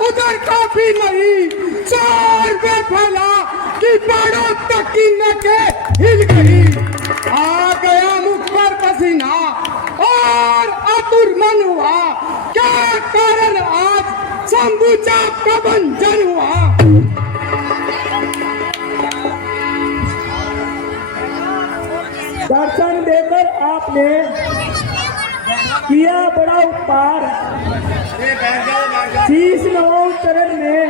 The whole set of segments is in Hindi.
उधर काफी नहीं, चार में फैला कि बड़ों तक की नकें हिल गई। आ गया मुख पर पसीना और आतुर मन हुआ, क्या कारण आज शंभू चाप का भंजन हुआ। दर्शन देकर आपने किया बड़ा उपकार, शीश नवाओ चरण में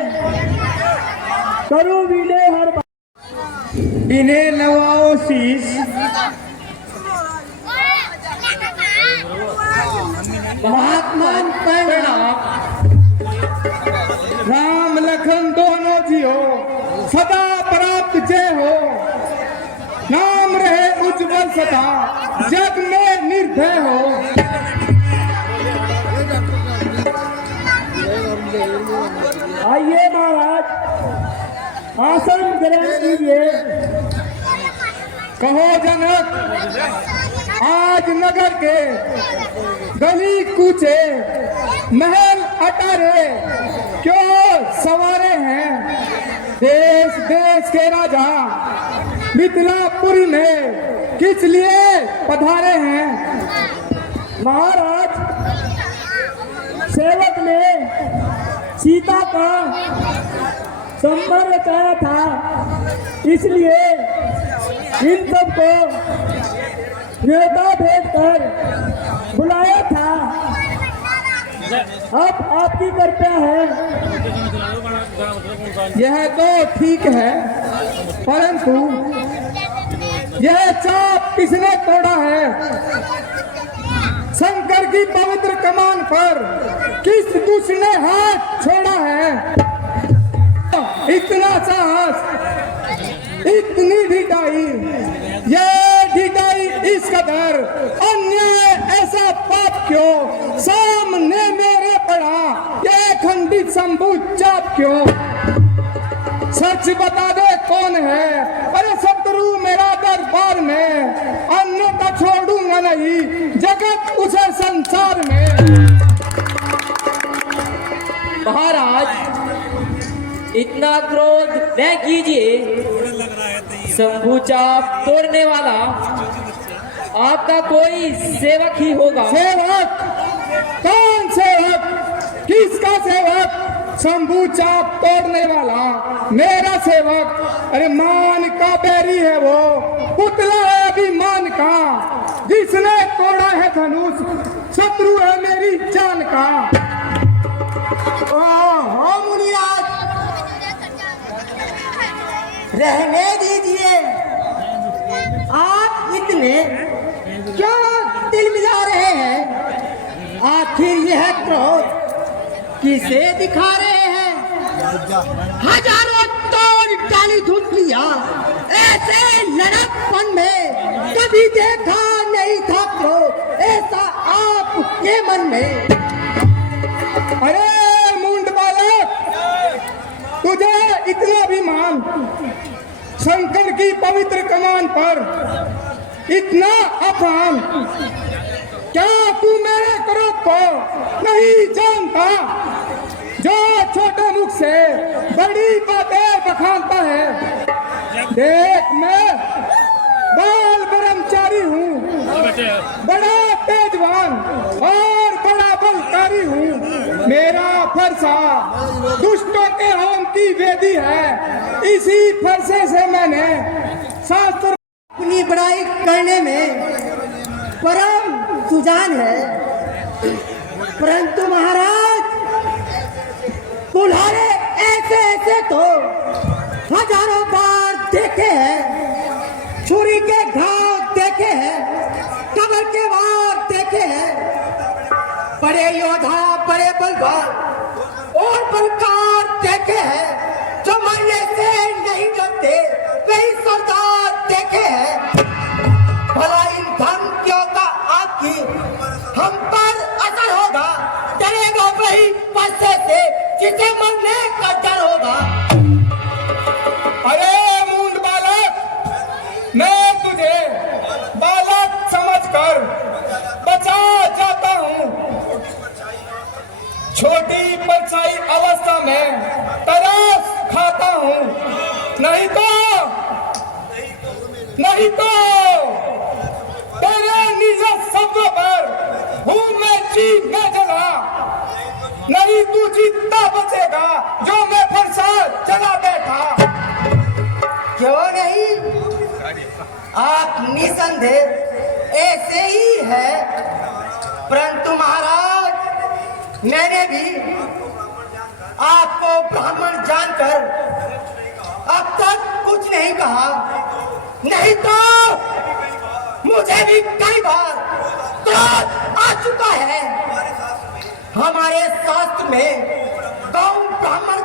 करो विनय हर बार। इन्हें नवाओ शीश, महात्मा प्रणाम। राम लखन दोनों जियो, सदा प्राप्त जय हो। नाम रहे उज्जवल सदा, जग में निर्भय हो। आइए महाराज, आसन ग्रहण कीजिए। कहो जनक, आज नगर के गली कूचे महल अटारे क्यों सवारे हैं। देश देश के राजा मिथिलापुरी में किस लिए पधारे हैं। महाराज, सेवक ने सीता का संबर रचाया था, इसलिए इन सबको न्योता भेज कर बुलाया था। अब आपकी कृपया है। यह तो ठीक है, परंतु यह चाप किसने तोड़ा है। शंकर की पवित्र कमान पर किस दुष्ट ने हाथ छोड़ा है। इतना साहस, इतनी ढिठाई, यह ढिठाई इस कदर, अन्याय ऐसा पाप क्यों सामने मेरे पड़ा। ये खंडित शंभू चाप क्यों। सच बता दे कौन है। अरे शत्रु मेरा दरबार में, अन्यथा छोड़ूंगा नहीं जगत उसे संसार में। महाराज, इतना क्रोध न कीजिए। शंभू चाप तोड़ने वाला आपका कोई सेवक ही होगा। सेवक? कौन सेवक? किसका सेवक? शंभू चाप तोड़ने वाला मेरा सेवक। अरे मान का बैरी है वो, पुतला है अभिमान का। जिसने तोड़ा है धनुष, शत्रु है मेरी जान का। ओहो मुनिराज, रहने दीजिए। आप इतने क्यों तिलमिला रहे हैं। आखिर यह क्रोध किसे दिखा रहे हैं। हजारों तोड़ डाली धुतलिया, ऐसे लड़कपन में कभी देखा नहीं था क्रोध ऐसा आपके मन में। अरे मुंड बालक, तुझे इतना अभिमान, शंकर की पवित्र कमान पर इतना अफान। क्या तू मेरे क्रोध को नहीं जानता। जो छोटे मुख से बड़ी बातें बखानता है। देख, मैं बाल ब्रह्मचारी हूँ, बड़ा तेजवान और बड़ा बलकारी हूँ। मेरा फरसा दुष्टों के होम की वेदी है। इसी फरसे से मैंने शास्त्र अपनी बड़ाई करने में परम सुजान है, परंतु महाराज कुल्हाड़े ऐसे ऐसे तो हजारों बार देखे हैं। छुरी के घाव देखे हैं, कब्र के वार देखे हैं। बड़े योद्धा, बड़े बलवान और बलकार देखे हैं। जो मरने से नहीं डरते कई सरदार देखे हैं। भला इन धमकियों का आखिर हम पर असर होगा। डरेगा वही पश्चे से जिसे मरने का डर होगा। अरे मूंड बालक, मैं तुझे बालक समझकर बचा जाता हूँ। छोटी परछाई अवस्था में तरस खाता हूँ, नहीं तो तेरे निज शब्दों पर हूँ मैं चीख में जला। नहीं तू जीता बचेगा जो मैं फरसाद चला बैठा। क्यों नहीं, आप निसंदेह ऐसे ही है, परंतु महाराज मैंने भी आपको ब्राह्मण जानकर अब तक कुछ नहीं कहा, नहीं तो मुझे भी कई बार क्रोध आ चुका है। हमारे शास्त्र में गौ ब्राह्मण